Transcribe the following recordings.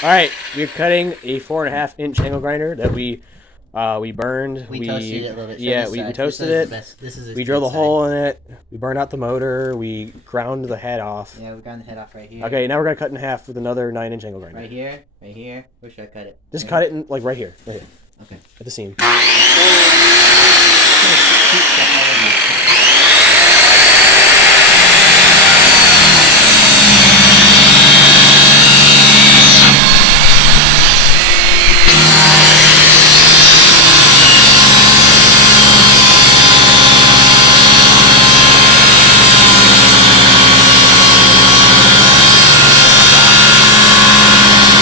All right, we're cutting a 4.5 inch angle grinder that we burned. We toasted it a little bit. Show Yeah, this we side. toasted This is it. the best. This is a We good drilled a side. hole in it. We burned out the motor. We ground the head off. Yeah, we got the head off right here. Okay, now we're gonna cut in half with another 9 inch angle grinder. Right here. Right here. Where should I cut it? Just Right cut it in like right here. Okay. At the seam.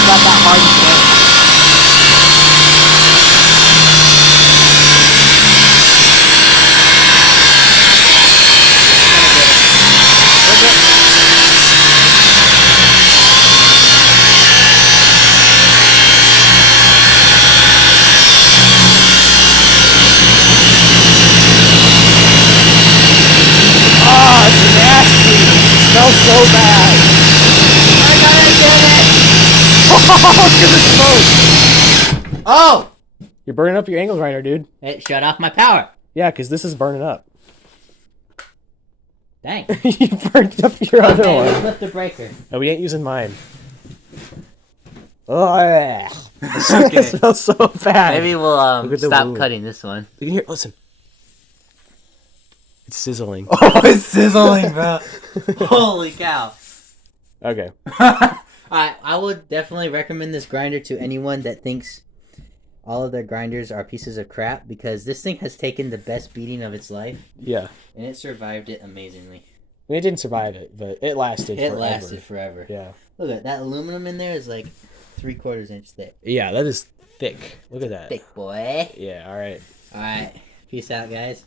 Not that hard to get. Oh, it's nasty. It smells so bad. I gotta get it! Oh, look at the smoke. Oh! You're burning up your angle grinder, dude. It shut off my power. Yeah, because this is burning up. Dang. You burned up your other Okay, let's one. lift the breaker. No, we ain't using mine. Oh, yeah. Okay. It smells so bad. Maybe we'll Look at the stop wound. cutting this one. You can hear. Listen. It's sizzling. Oh, it's sizzling, bro. Holy cow. Okay. I would definitely recommend this grinder to anyone that thinks all of their grinders are pieces of crap, because this thing has taken the best beating of its life Yeah. and it survived it amazingly. I mean, it didn't survive it, but it lasted It forever. lasted forever. Yeah. Look at that aluminum in there is like 3/4 inch thick. Yeah, that is thick. Look at that. Thick boy. Yeah, all right. All right. Peace out, guys.